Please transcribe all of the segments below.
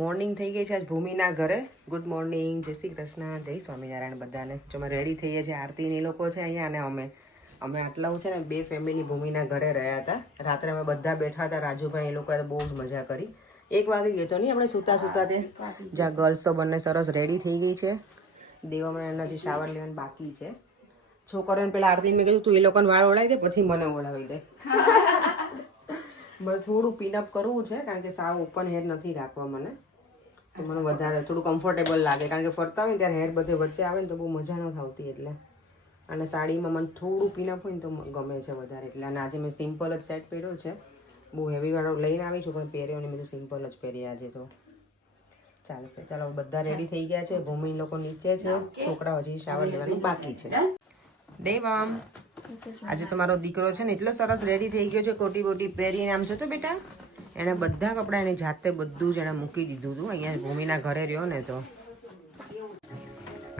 Morning થઈ ગઈ છે આજ ભૂમિના ઘરે. ગુડ મોર્નિંગ, જય શ્રી કૃષ્ણ, જય સ્વામિનારાયણ બધાને. જો અમે રેડી થઈએ છીએ, આરતી ને લોકો છે અહીંયા અને અમે આટલા છે ને 2 ફેમિલી ભૂમિના ઘરે રહ્યા હતા. રાત્રે અમે બધા બેઠા હતા. રાજુભાઈ એ લોકોએ બહુ જ મજા કરી. 1 વાગે ગયો તો નહીં આપણે સુતા તે જ્યાં ગર્લ્સ તો બંને સરસ રેડી થઈ ગઈ છે. દેવામણ હજી શાવર લેવાનું બાકી છે. છોકરીઓને પેલા આરતી મેં કીધું તું એ લોકોને વાળ ઓળાવી દે પછી મને ઓળાવી દે. બસ થોડું પીનઅપ કરવું છે કારણ કે સાવ ઓપન હેર નથી રાખવા મને, તો મને વધારે થોડું કમ્ફર્ટેબલ લાગે કારણ કે ફરતા હોય ને ત્યારે હેર બધે વચ્ચે આવે ને તો બહુ મજા ન આવતી એટલે. અને સાડીમાં મને થોડું પીનઅપ હોય ને તો ગમે છે વધારે એટલે. અને આજે મેં સિમ્પલ જ સેટ પહેર્યો છે. બહુ હેવી વાળો લઈને આવી છું પણ પહેર્યો ને મેં તો સિમ્પલ જ પહેરી આજે તો ચાલશે. ચાલો બધા રેડી થઈ ગયા છે. ભૂમિ લોકો નીચે છે, છોકરા હજી શાવર લેવાનું બાકી છે. દેવામ આજે તમારો દીકરો છે ને એટલો સરસ રેડી થઈ ગયો છે, કોટી બોટી પહેરીને. આમ છે તો બેટા એને બધા કપડાં એની જાતે બધું જ એને મૂકી દીધું હતું. અહીંયા ભૂમિના ઘરે રહ્યો ને તો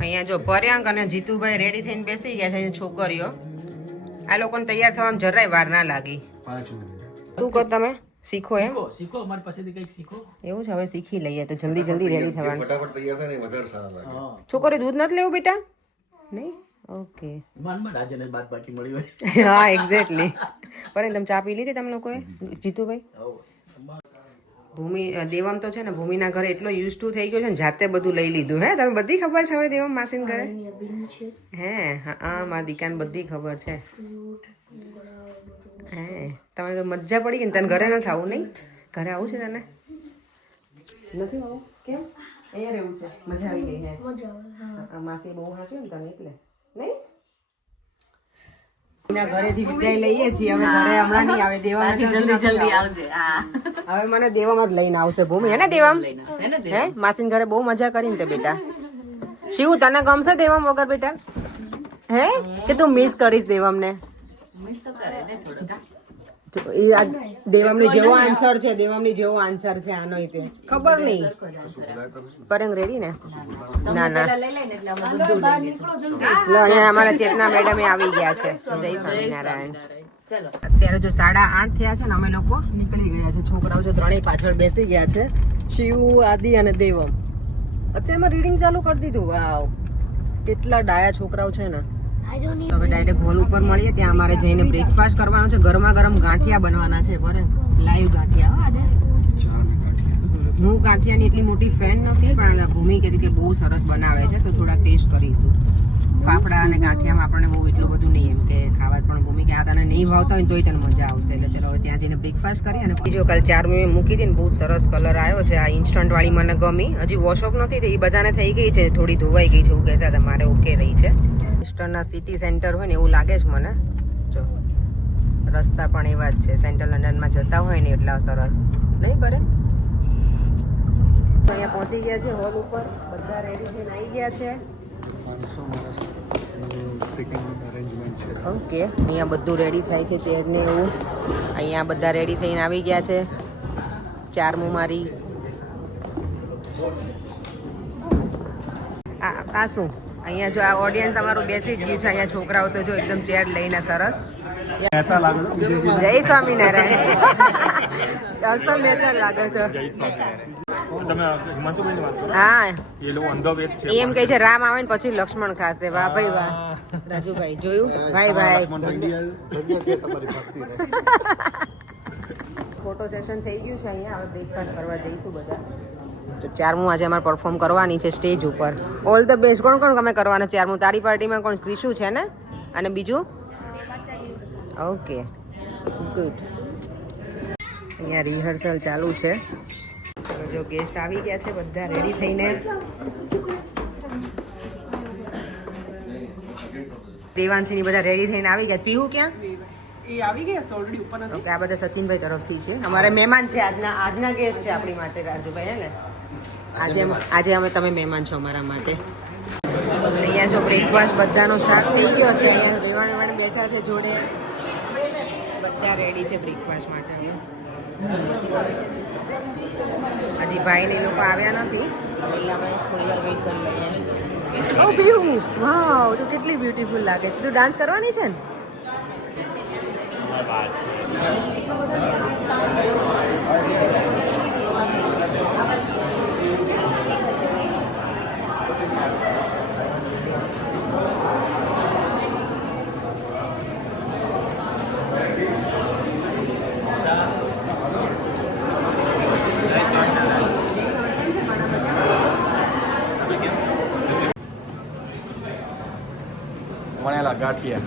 અહીંયા જો પર્યાંક અને જીતુભાઈ રેડી થઈને બેસી ગયા છે. છોકરીઓ આ લોકોને તૈયાર થવામાં જરાય વાર ના લાગી. શું કહો તમે? શીખો એમ? શીખો અમારી પાસેથી કંઈક શીખો. એવું છે, હવે શીખી લઈએ તો જલ્દી રેડી થવાનું. ફટાફટ તૈયાર થાય ને વધારે સારા લાગે. છોકરી દૂધ નથી લેવું બેટા? નહીં? ઓકે. આજે બાદ બાકી મળી હોય. હા એક્ઝેક્ટલી. પણ તમે ચા પી લીધી તમે લોકોએ? જીતુભાઈ ભૂમિ દેવમ તો છે ને ભૂમિના ઘરે એટલો યુઝ ટુ થઈ ગયો છે ને જાતે બધું લઈ લીધું. હે તમે બધી ખબર છે હવે દેવમ માસીન ઘરે? હે હા મારા દીકાને બધી ખબર છે. હે તમે તો મજા પડી ગઈ ને. તને ઘરે નથી આવું? નહીં ઘરે આવું છે તને? નથી આવું? કેમ? અહીંયા રહેવું છે? મજા આવી ગઈ હે? માસી બહુ હાચું ને તને એટલે નહીં? ઘરેથી વિદાય લઈએ છીએ હવે. ઘરે હમણાં નહીં આવે. દેવા જલ્દી આવજે. હવે મને દેવામાં જ લઈને આવશે ભૂમિ. હે ને દેવામ? હે માસીન ઘરે બહુ મજા કરીને તે બેટા. શિવ તને ગમશે દેવામ વગર બેટા? હે કે તું મિસ કરીશ દેવામને? દેવામની જેવો આન્સર છે. દેવામની જેવો આન્સર છે આનો. તે ખબર નહીં. પરંગ રેડી ને? ના ના અહીંયા અમારા ચેતના મેડમ આવી ગયા છે. જય સ્વામિનારાયણ. અત્યારે જો 8:30 થયા છે ને અમે લોકો નીકળી ગયા છે. છોકરાઓ જો ત્રણેય પાછળ બેસી ગયા છે. શિવ, આદિ અને દેવમ. અત્યારમાં રીડિંગ ચાલુ કરી દીધું. વાવ કેટલા ડાયા છોકરાઓ છે ને. હવે ડાયરેક્ટ હોલ ઉપર મળીએ. ત્યાં અમારે જઈને બ્રેકફાસ્ટ કરવાનો છે. ગરમા ગરમ ગાંઠિયા બનવાના છે. બરે લાઈવ ગાંઠિયા આજે. હું ગાંઠિયાની એટલી મોટી ફેન નથી પણ ભૂમિ કીધી કે બહુ સરસ બનાવે છે તો થોડા ટેસ્ટ કરીશું. ફાફડા અને ગાંઠિયામાં આપણને બહુ એટલું બધું નહીં એમ કે ખાવા, પણ ભૂમિ કે આ તને નહીં ભાવતા હોય તોય તને મજા આવશે. એટલે ચલો હવે ત્યાં જઈને બ્રેકફાસ્ટ કરી. અને બીજો કાલ 4 મેં મૂકી હતી ને બહુ સરસ કલર આવ્યો છે. આ ઇન્સ્ટન્ટ વાળી મને ગમી. હજી વોશઅપ નથી થઈ. એ બધાને થઈ ગઈ છે, થોડી ધોવાઈ ગઈ છે એવું કહેતા હતા. મારે ઓકે રહી છે. ઇન્સ્ટન્ટના સિટી સેન્ટર હોય ને એવું લાગે છે મને. જો રસ્તા પણ એવા જ છે. સેન્ટ્રલ લંડનમાં જતા હોય ને એટલા સરસ નહીં બરે. અહીંયા પહોંચી ગયા છે હોલ ઉપર. બધા રેડી થઈને આવી ગયા છે. ઓકે અહીંયા બધું રેડી થાય છે. ચેર ને એવું અહીંયા બધા રેડી થઈને આવી ગયા છે. 4 મારી આ શું અહીંયા જો આ ઓડિયન્સ અમારું બેસી જ ગયું છે. અહીંયા છોકરાઓ તો જો એકદમ ચેર લઈને સરસ. જય સ્વામિનારાયણ. અસલ નેતા લાગે છે. હા એમ કહે છે રામ આવે ને પછી લક્ષ્મણ ખાશે. વાહ ભાઈ વાહ. રાજુભાઈ જોયું? ભાઈ ફોટો સેશન થઈ ગયું છે અહીંયા. હવે બ્રેકફાસ્ટ કરવા જઈશું બધા. તો 4મું આજે અમારે પરફોર્મ કરવાની છે સ્ટેજ ઉપર. All the best. કોણ કોણ તમે કરવાના 4મું? તારી પાર્ટીમાં કોણ? ક્રિશુ છે ને? અને બીજું? Okay good. અહીંયા રિહર્સલ ચાલુ છે. જો ગેસ્ટ આવી ગયા છે બધા રેડી થઈને. દેવાંશીની બધા રેડી થઈને આવી ગયા. પીહુ ક્યાં? એ આવી ગયા ઓલરેડી ઉપર નથી. ઓકે આ બધા સચિનભાઈ તરફથી છે. અમારે મહેમાન છે આજના ગેસ્ટ છે આપણી માટે રાજુભાઈ. હે ને આજે અમે તમે મહેમાન છો અમારા માટે. અહીંયા જો બ્રેકફાસ્ટ બધાનો સ્ટાર્ટ થઈ ગયો છે. અહીંયા વેવાણ બેઠા છે જોડે. બધા રેડી છે બ્રેકફાસ્ટ માટે. હજી ભાઈ ને લોકો આવ્યા નથી એટલે અમે થોડી વાર વેઇટ કરી લઈએ. ઓ પીહુ વાવ તું કેટલી બ્યુટીફુલ લાગે છે. તું ડાન્સ કરવાની છે ને? ગાંઠિયા.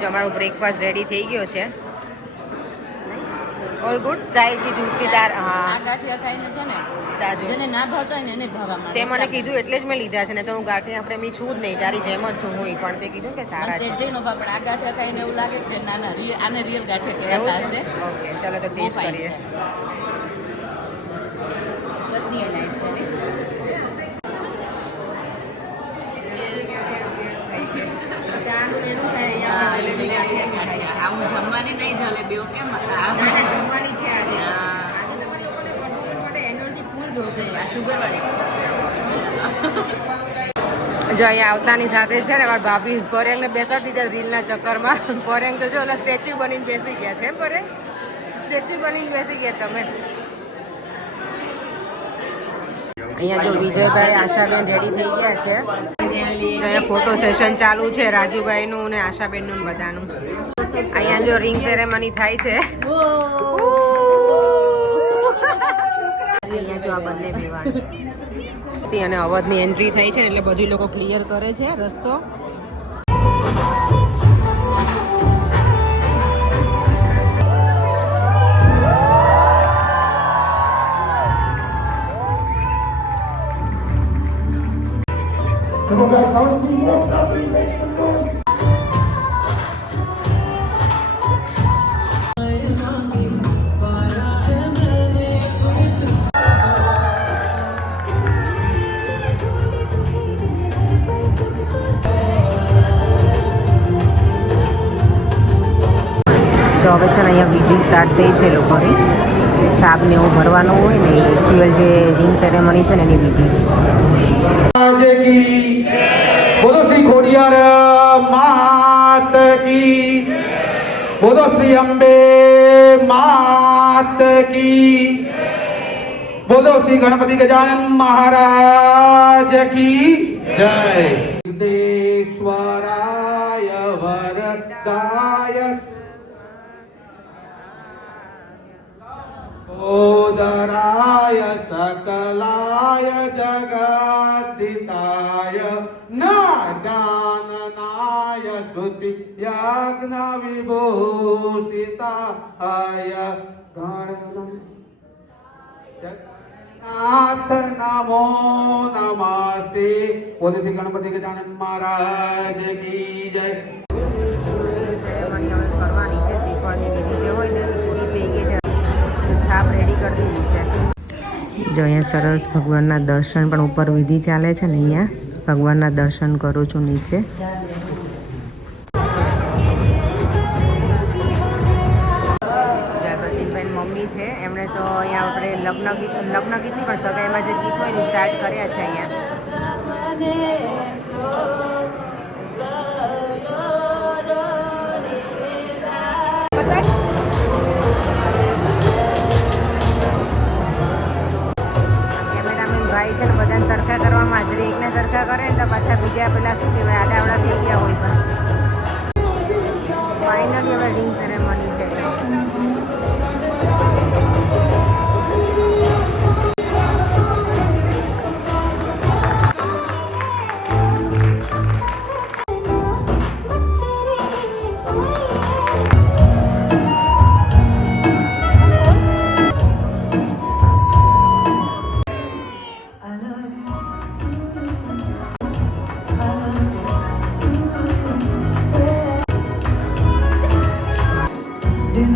જો અમારો બ્રેકફાસ્ટ રેડી થઈ ગયો છે. All good. ચાય કી જૂસ કી દાર. આ હા ગાંઠિયા ખાઈને છે ને ચાજો જેને ના ભાવતો હોય ને એને ભાવવા માંડે. તે મને કીધું એટલે જ મેં લીધા છે ને તો હું ગાંઠિયા આપણે મેં છું જ નહીં તારી જેમ જ છું હું પણ તે કીધું કે સારા છે જઈનો ભાવ પણ આ ગાંઠિયા ખાઈને એવું લાગે કે ના ના આને રિયલ ગાંઠિયા એવું કહેવાતા છે હશે. ઓકે ચાલો તો બહુ ટેસ્ટ fine કરીએ. છે. ચટણી એ nice છે ને. ચાનું ને એનું થાય અહીંયા જલેબી ગાંઠિયા ખાય છે. આ હું જમવાની નહીં જલેબીઓ કેમ ના ના જમવાની છે આજે. હા. આજે તમારે લોકોને performance માટે એનર્જી ફૂલ જોશે. આ શુગર વાળી જો અહીંયા આવતાની સાથે છે ને મારા ભાભી પરેંગને બેસાડી દીધા રીલના ચક્કરમાં. પરેંગ તો જો ઓલા સ્ટેચ્યુ બનીને બેસી ગયા છે. પરેંગ સ્ટેચ્યુ બનીને બેસી ગયા તમે. અહીંયા જો વિજયભાઈ આશાબેન રેડી થઈ ગયા છે. અહીંયા ફોટો સેશન ચાલુ છે રાજુભાઈનું ને આશાબેનનું ને બધાનું. અહીંયા જો રિંગ સેરેમની થાય છે. અહીંયા જો આ બંને બેવાનું અને અવધની એન્ટ્રી થઈ છે ને એટલે બધું લોકો ક્લિયર કરે છે રસ્તો. તો હવે છે ને અહીંયા વિધિ સ્ટાર્ટ થઈ છે લોકોની. છાપ ને એવું ભરવાનું હોય ને એકચ્યુઅલ જે રિંગ સેરેમની છે ને એની વિધિ. બોલો શ્રી ખોડિયાર માત કી. બોલો શ્રી અંબે માત કી. બોલો શ્રી ગણપતિ ગજાનન મહારાજ કી જય. વિઘ્નેશ્વરાય વરદાય ઓદરાય સકલાય જગદિતાય નાગાનનાય શ્રુતિ યજ્ઞ વિભૂષિતાય નાથ નમો નમસ્તે. બોલે શ્રી ગણપતિ ગજાનન મહારાજ કી જય. સેરેમની હવે કરવાની છે. શ્રીફળની વિધિ જે હોય ને એ પૂરી થઈ ગઈ છે. છાપ રેડી કરી દીધી છે. જો અહીંયા સરસ ભગવાનના દર્શન પણ ઉપર વિધિ ચાલે છે ને અહીંયા ભગવાનના દર્શન કરું છું નીચે. સચિનભાઈ મમ્મી છે એમણે તો અહીંયા આપણે લગ્ન ગીત નહીં પણ સગાઈમાં જે ગીત હોય ને સ્ટાર્ટ કર્યા છે અહીંયા. કેમેરામેન ભાઈ છે ને બધાને સરખા કરવામાં હાજરી એકને સરખા કરે ને તો પાછા બીજા પેલા શું કહેવાય આડાવડા થઈ ગયા હોય પણ ફાઇનલી હવે રિંગ સેરેમની છે.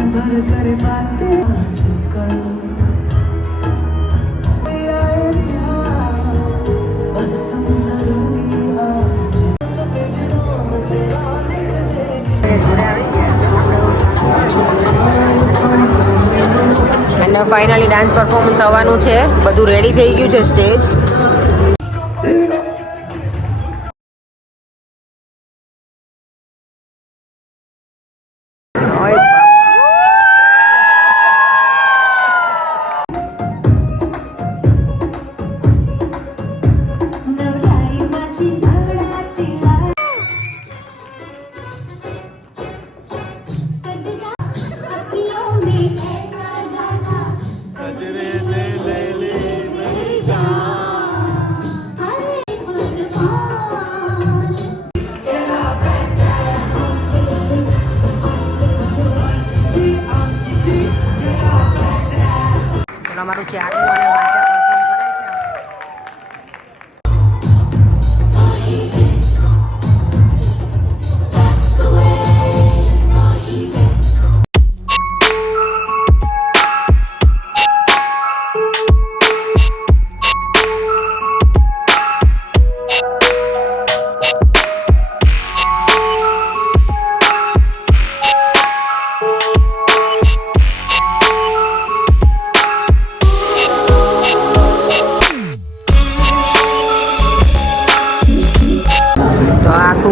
અને ફાઇનલી ડાન્સ પરફોર્મન્સ થવાનું છે. બધું રેડી થઈ ગયું છે સ્ટેજ. અમારું ચારનું અને વાંચા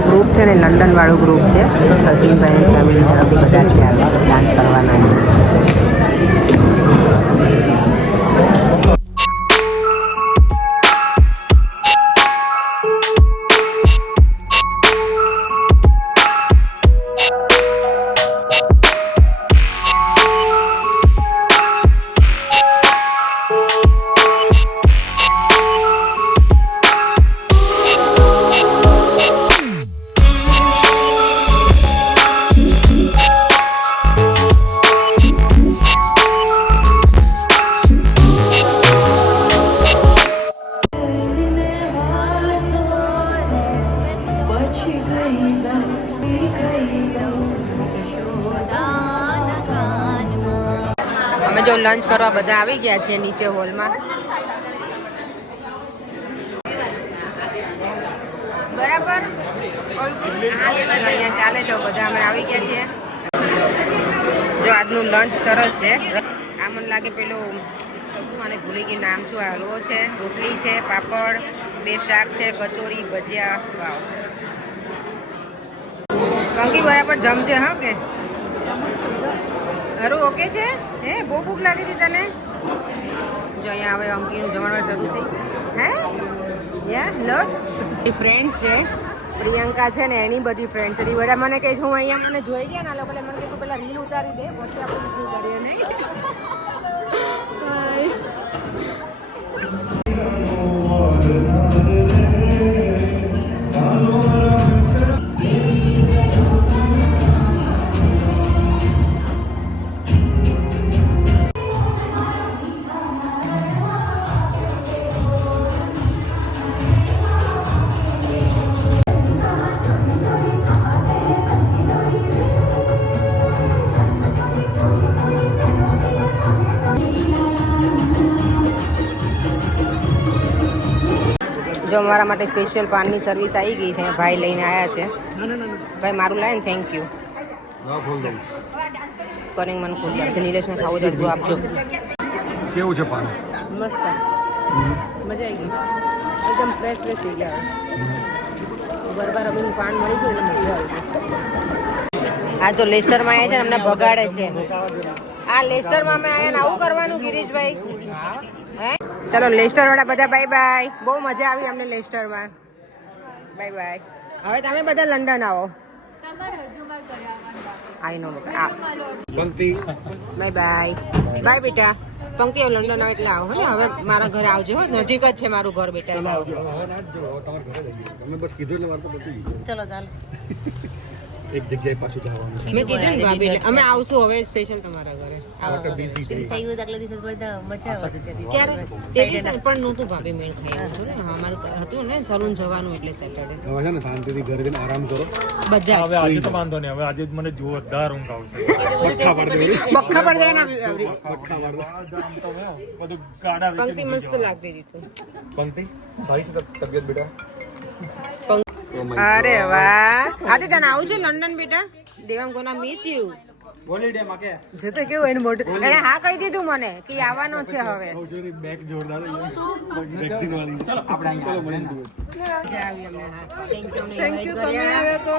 ગ્રુપ છે ને લંડન વાળું ગ્રુપ છે. સચિનભાઈ ફેમિલી તરફથી બધા છે આગળ ડાન્સ કરવાના છે. અમે જો લંચ કરવા બધા આવી ગયા છે નીચે હોલમાં. બરાબર અહીંયા ચાલે છે. બધા અમે આવી ગયા છીએ. જો આજનું લંચ સરસ છે. આ મને લાગે પેલું શું મને ભૂલી ગઈ નામ છું. આ હલવો છે, રોટલી છે, પાપડ, 2 શાક છે, કચોરી, ભજીયા. વાવ કંકી બરાબર જમજે હા કે હરું ઓકે છે. હે બહુ ભૂખ લાગી હતી તને? જો અહીંયા હવે અંકીનું જમણવાર શરૂ થઈ. હે યા લોટ ફ્રેન્ડ્સ છે. પ્રિયંકા છે ને એની બધી ફ્રેન્ડ્સ હતી. બધા મને કહે છે હું અહીંયા મને જોઈ ગયા ના લોકો મને કહે તું પેલા રીલ ઉતારી દે પછી આપણે શું કરીએ નહીં. જો મારા માટે સ્પેશિયલ પાનની સર્વિસ આવી ગઈ છે. ભાઈ લઈને આવ્યા છે. ભાઈ મારું લાય ને થેન્ક યુ. પરિંગ મને ખોલી આપશે. નિલેશને ખાવું તો અડધું આપજો. કેવું છે પાન? મસ્ત મજા આવી ગઈ. એકદમ ફ્રેશ ફ્રેશ થઈ ગયા. ગરબા રમીનું પાન મળી ગયું એટલે મજા આવી ગઈ. આ જો લેસ્ટરમાં આવ્યા છે ને અમને ભગાડે છે. આ લેસ્ટરમાં અમે આવ્યા ને આવું કરવાનું ગિરીશભાઈ? હે ચલો લેસ્ટર વાળા બધા બાય બાય. બહુ મજા આવી અમને લેસ્ટરમાં. Bye bye. હવે તમે બધા લંડન આવો. આઈ નો પંક્તિ બાય બાય. બાય બેટા. પંક્તિ હવે લંડન આવે એટલે આવો. હે હવે મારા ઘરે આવજો. હો નજીક જ છે મારું ઘર બેટા. બસ કીધું એટલે વાર તો બચી ગઈ. ચલો ચાલો. એક જગ્યાએ પાછું જવાનું છે. મેં કીધું ને ભાભી અમે આવશું હવે સ્પેશિયલ તમારા ઘરે ક્યારે તે દિવસે પણ નહોતું ભાભી મેળ ખાઈ હતું ને અમારું હતું ને સલૂન જવાનું એટલે સેટરડે હવે છે ને શાંતિથી ઘરે જઈને આરામ કરો. બધા હવે આજે તો વાંધો નહીં, હવે આજે મને જોરદાર ઊંઘ આવશે. બખ્ખા પાડી દેવી. બખ્ખા પડ ગયા ના બધું ગાડા પંક્તિ મસ્ત લાગતી હતી તું. પંક્તિ સારી છે તબિયત બેટા? અરે વાહ આદિ તને આવું છે લંડન બેટા? Devang ગોના miss you. હોલિડે માં કે જતો કેવું એનું મોઢું એને હા કહી દીધું મને કે આવવાનો છે હવે. બેક જોરદાર વેક્સિન વાળી. આપણે અહીંયા મજા આવી અમને. હા થેન્ક યુ તમે આવ્યા તો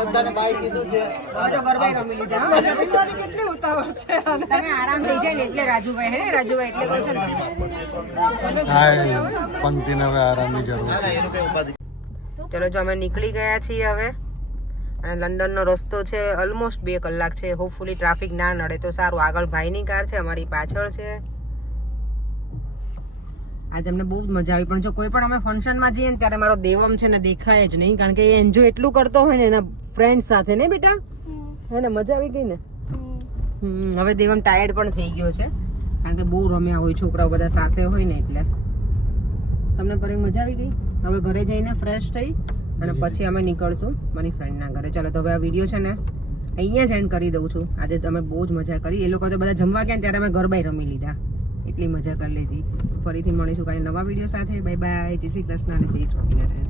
બધાને બાય કીધું છે. હવે તો ગરબા રમી લીધા હો. કેટલી ઉતાવળ છે તમે આરામ થઈ જાય ને એટલે રાજુભાઈ હે ને રાજુભાઈ એટલે કહો છો ને તમે. હા પંક્તિને હવે આરામની જરૂર છે. ચલો જો અમે નીકળી ગયા છીએ હવે અને લંડનનો રસ્તો છે ઓલમોસ્ટ 2 કલાક છે. હોપફુલી ટ્રાફિક ના નડે તો સારું. આગળ ભાઈની કાર છે, અમારી પાછળ છે. આજે અમને બહુ જ મજા આવી પણ જો કોઈ પણ અમે ફંક્શનમાં જઈએ ને ત્યારે મારો દેવમ છે ને દેખાય જ નહીં કારણ કે એ એન્જોય એટલું કરતો હોય ને એના ફ્રેન્ડ સાથે ને બેટા હે ને મજા આવી ગઈ ને. હવે દેવમ ટાયર્ડ પણ થઈ ગયો છે કારણ કે બહુ રમ્યા હોય છોકરાઓ બધા સાથે હોય ને એટલે. તમને પર મજા આવી ગઈ? હવે ઘરે જઈને ફ્રેશ થઈ અને પછી અમે નીકળશું મારી ફ્રેન્ડના ઘરે. ચાલો તો હવે આ વિડીયો છે ને અહીંયા જ એન્ડ કરી દઉં છું. આજે તો અમે બહુ જ મજા કરી. એ લોકો તો બધા જમવા ગયા ત્યારે અમે ગરબાઈ રમી લીધા, એટલી મજા કરી લીધી. ફરીથી મળીશું કાંઈ નવા વિડીયો સાથે. Bye bye. જય શ્રી કૃષ્ણ અને જય સ્વામિનારાયણ.